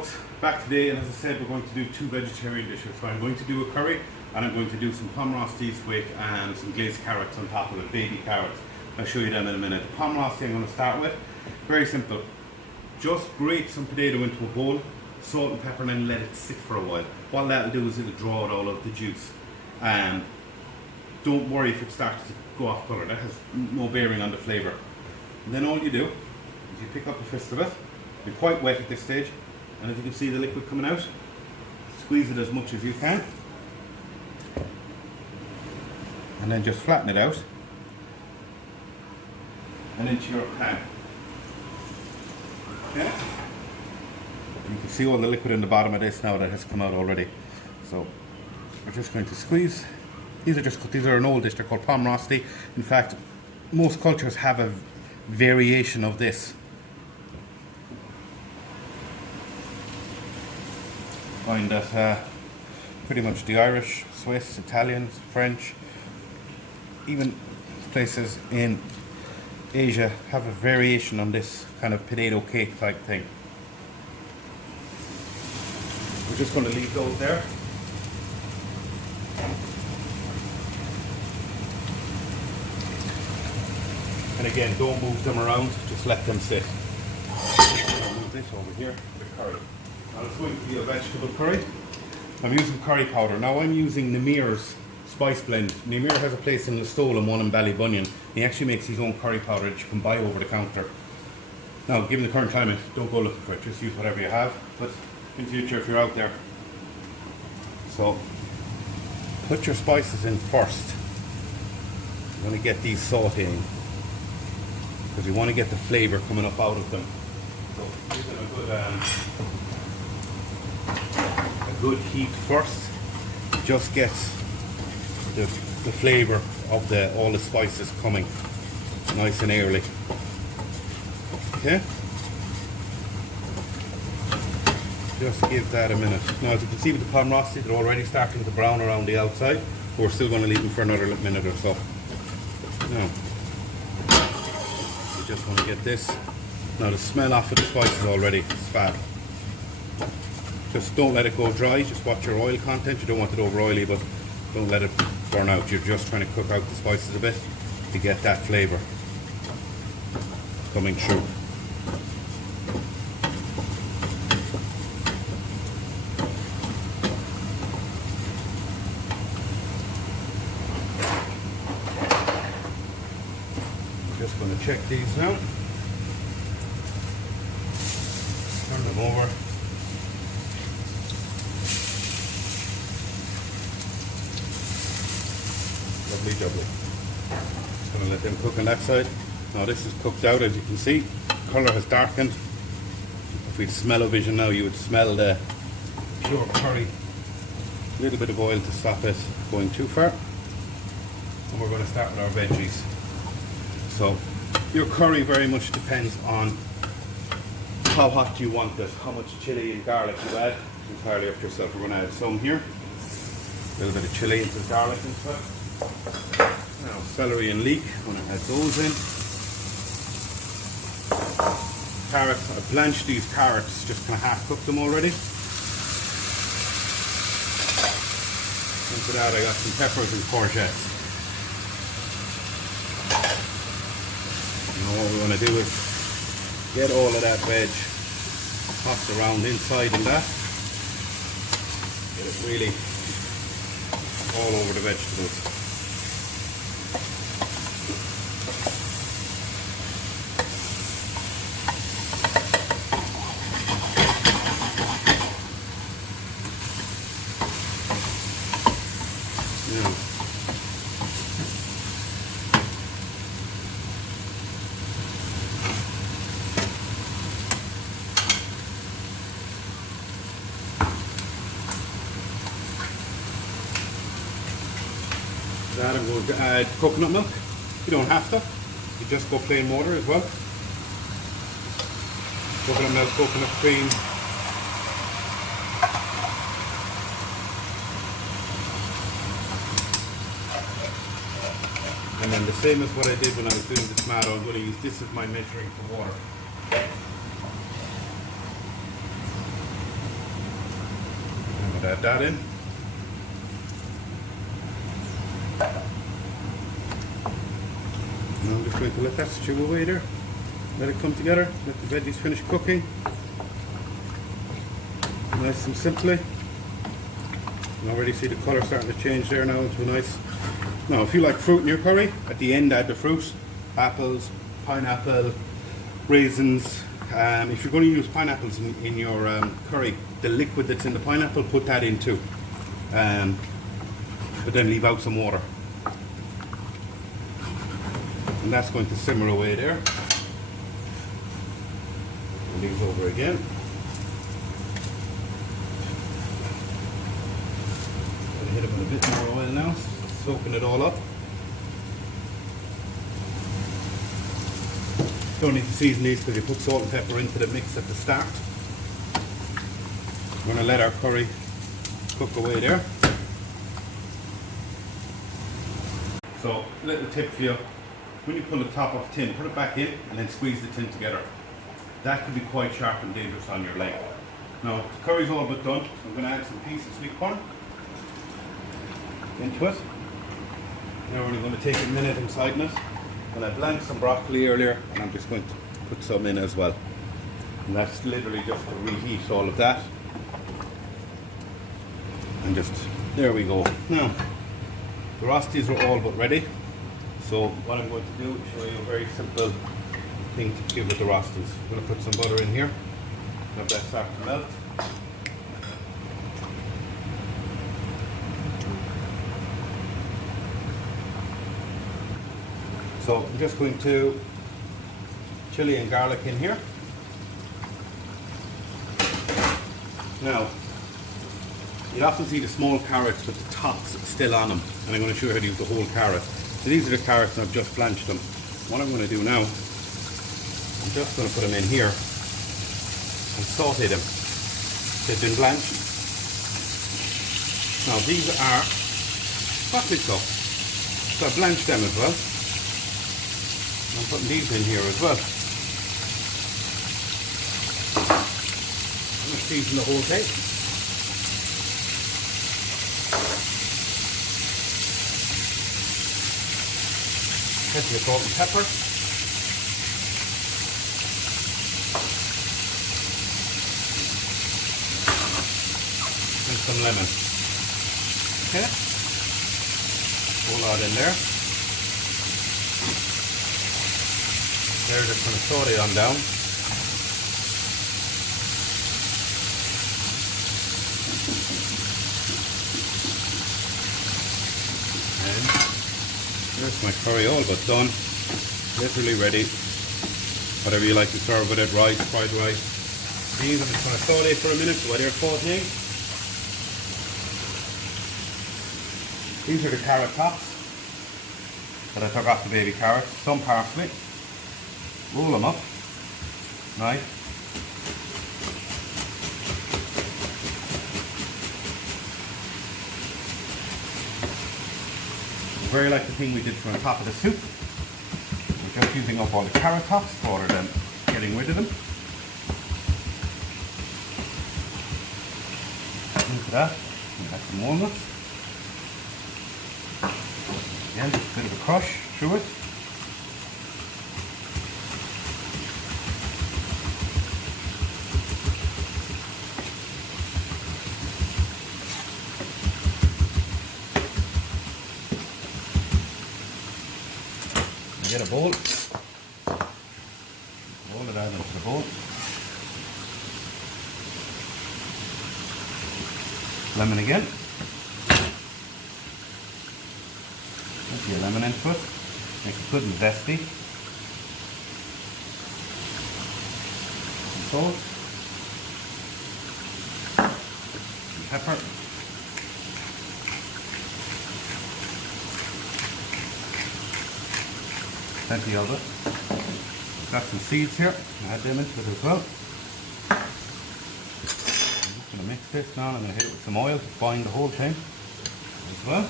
folks, back today, and as I said, we're going to do two vegetarian dishes. So I'm going to do a curry and I'm going to do some pomme rostis with some glazed carrots on top of it, baby carrots. I'll show you them in a minute. The pomme rosti I'm going to start with, very simple. Just grate some potato into a bowl, salt and pepper, and then let it sit for a while. What that'll do is it'll draw out all of the juice. Don't worry if it starts to go off colour, that has no bearing on the flavour. And then all you do is you pick up a fist of it. You're quite wet at this stage, and as you can see the liquid coming out, squeeze it as much as you can, and then just flatten it out and into your pan. Okay? You can see all the liquid in the bottom of this now that has come out already. So we're just going to squeeze. These are an old dish, they're called pomme rosti. In fact, most cultures have a variation of this. Find that pretty much the Irish, Swiss, Italians, French, even places in Asia have a variation on this kind of potato cake type thing. We're just going to leave those there. And again, don't move them around, just let them sit. I'll move this over here, the curry. Now it's going to be a vegetable curry. I'm using curry powder. Now I'm using Namir's spice blend. Namir has a place in Listowel and one in Ballybunion. He actually makes his own curry powder that you can buy over the counter. Now, given the current climate, don't go looking for it, just use whatever you have. But in future, if you're out there. So, put your spices in first. You're going to get these sauteing, because you want to get the flavour coming up out of them. So give them a good heat first. Just get the flavour of all the spices coming nice and early. Okay? Just give that a minute. Now, as you can see with the pomme rosti, they're already starting to brown around the outside. But we're still going to leave them for another minute or so. Now, you just want to get this. Now, the smell off of the spices already is fab. Just don't let it go dry, just watch your oil content. You don't want it over oily, but don't let it burn out. You're just trying to cook out the spices a bit to get that flavour coming through. Just going to check these now. Turn them over. Lovely jubbly. Just going to let them cook on that side. Now this is cooked out, as you can see. The colour has darkened. If we had smell-o-vision now, you would smell the pure curry. A little bit of oil to stop it going too far. And we're going to start with our veggies. So your curry very much depends on how hot you want it, how much chilli and garlic you add. It's entirely up to yourself. We're going to add some here. A little bit of chilli into the garlic inside. Now celery and leek, I'm going to add those in. Carrots, I've blanched these carrots, just kind of half cooked them already. Into that I got some peppers and courgettes. Now what we want to do is get all of that veg tossed around inside and that. Get it really all over the vegetables. That I'm going to add coconut milk. You don't have to. You just go plain water as well. Coconut milk, coconut cream. And then the same as what I did when I was doing the tomato, I'm going to use this as my measuring for water. I'll add that in. And I'm just going to let that stew away there. Let it come together. Let the veggies finish cooking. Nice and simply. You can already see the colour starting to change there now into a nice. Now, if you like fruit in your curry, at the end add the fruit. Apples, pineapple, raisins. If you're going to use pineapples in your curry, the liquid that's in the pineapple, put that in too. But then leave out some water. And that's going to simmer away there. And these over again. Gonna hit them with a bit more oil now, soaking it all up. Don't need to season these because you put salt and pepper into the mix at the start. We're going to let our curry cook away there. So, little tip for you, when you pull the top off the tin, put it back in and then squeeze the tin together. That could be quite sharp and dangerous on your leg. Now, the curry's all but done, so I'm going to add some pieces of sweet corn into it. Now we're only going to take a minute inside it. And I blanched some broccoli earlier, and I'm just going to put some in as well. And that's literally just to reheat all of that. And just, there we go. Now, the rostis are all but ready. So what I'm going to do is show you a very simple thing to do with the rostis. I'm going to put some butter in here. Let that start to melt. So I'm just going to chili and garlic in here. Now, you often see the small carrots with the tops still on them, and I'm going to show you how to use the whole carrot. So these are the carrots, and I've just blanched them. What I'm going to do now, I'm just going to put them in here and saute them. They've been blanched. Now these are broccoli sauce, so I blanched them as well. I'm putting these in here as well. I'm going to season the whole thing. Plenty of salt and pepper. And some lemon. Okay. Whole lot in there. They're just going to saute on down. And there's my curry all but done. Literally ready. Whatever you like to serve with it, rice, fried rice. These I'm just going to saute for a minute while they're sauteing. These are the carrot tops that I took off the baby carrots. Some parsley. Roll them up, nice. Very like the thing we did from the top of the soup. We're just using up all the carrot tops rather than getting rid of them. Into that, we got some walnuts. Again, just a bit of a crush through it. Get a bowl, roll it out into the bowl. Lemon again. Put your lemon into it. Makes it good and zesty. Some salt. Some pepper. Plenty of it. Got some seeds here, add them into it as well. I'm just going to mix this now, and I'm going to hit it with some oil to bind the whole thing as well.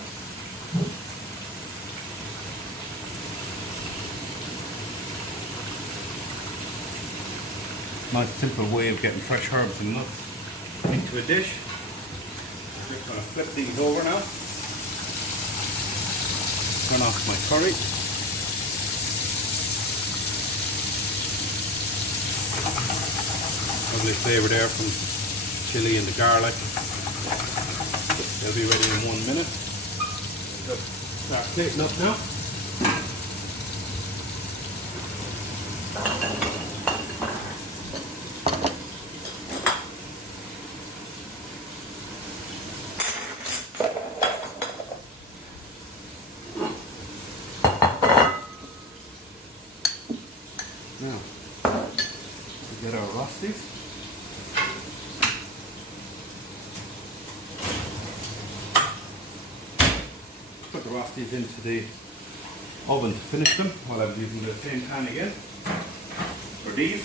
Nice simple way of getting fresh herbs and nuts into a dish. Just going to flip these over now. Turn off my curry. Lovely flavour there from chilli and the garlic. They'll be ready in 1 minute. Just start plating up now. Now, we get our rostis. Put the rostis into the oven to finish them while I'm using the same pan again for these.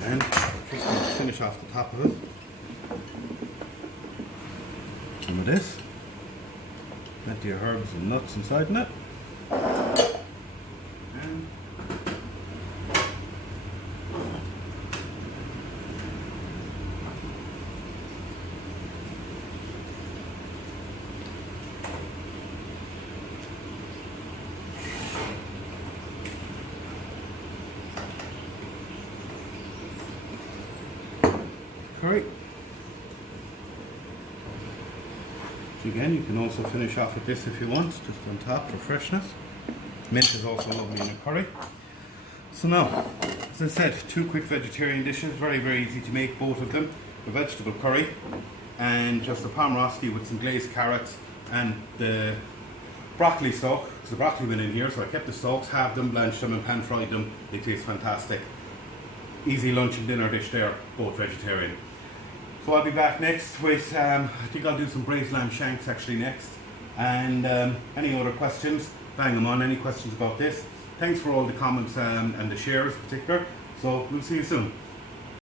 And just finish off the top of it. Some of this. Plenty of herbs and nuts inside in it. And curry. So again, you can also finish off with this if you want, just on top for freshness. Mint is also lovely in a curry. So now, as I said, 2 quick vegetarian dishes, very, very easy to make, both of them. A vegetable curry and just a pomme rosti with some glazed carrots and the broccoli stalk, because the broccoli went in here, so I kept the stalks, halved them, blanched them and pan fried them. They taste fantastic. Easy lunch and dinner dish there, both vegetarian. So I'll be back next with, I think I'll do some braised lamb shanks actually next. And any other questions, bang them on, any questions about this. Thanks for all the comments and the shares in particular. So we'll see you soon.